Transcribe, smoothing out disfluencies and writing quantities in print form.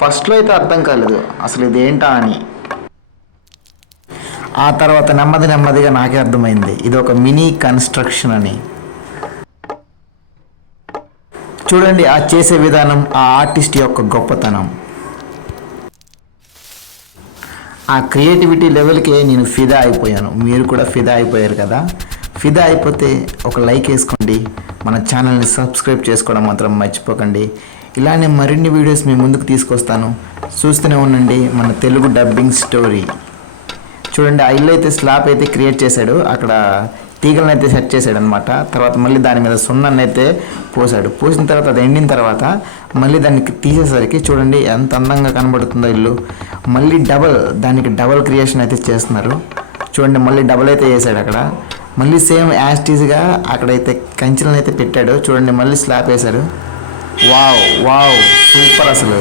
ఫస్ట్లో అయితే అర్థం కాలేదు అసలు ఇదేంటా అని. ఆ తర్వాత నెమ్మదిగా నాకే అర్థమైంది ఇది ఒక మినీ కన్స్ట్రక్షన్ అని. చూడండి ఆ చేసే విధానం, ఆ ఆర్టిస్ట్ యొక్క గొప్పతనం, ఆ క్రియేటివిటీ లెవెల్కి నేను ఫిదా అయిపోయాను. మీరు కూడా ఫిదా అయిపోయారు కదా. ఫిదా అయిపోతే ఒక లైక్ వేసుకోండి, మన ఛానల్ని సబ్స్క్రైబ్ చేసుకోవడం మాత్రం మర్చిపోకండి. ఇలానే మరిన్ని వీడియోస్ మీ ముందుకు తీసుకొస్తాను, చూస్తూనే ఉండండి మన తెలుగు డబ్బింగ్ స్టోరీ. చూడండి ఆ ఇల్లు అయితే స్లాబ్ అయితే క్రియేట్ చేశాడు, అక్కడ తీగలను అయితే సెట్ చేశాడు అనమాట. తర్వాత మళ్ళీ దాని మీద సున్నాన్ని అయితే పోసాడు. పోసిన తర్వాత అది ఎండిన తర్వాత మళ్ళీ దాన్ని తీసేసరికి చూడండి ఎంత అందంగా కనబడుతుందో ఇల్లు. మళ్ళీ దానికి డబల్ క్రియేషన్ అయితే చేస్తున్నారు. చూడండి మళ్ళీ డబల్ అయితే వేసాడు అక్కడ. మళ్ళీ సేమ్ యాస్టీజ్గా అక్కడైతే కంచెలను అయితే పెట్టాడు. చూడండి మళ్ళీ స్లాబ్ వేశాడు. వావ్ వావ్ సూపర్ అసలు.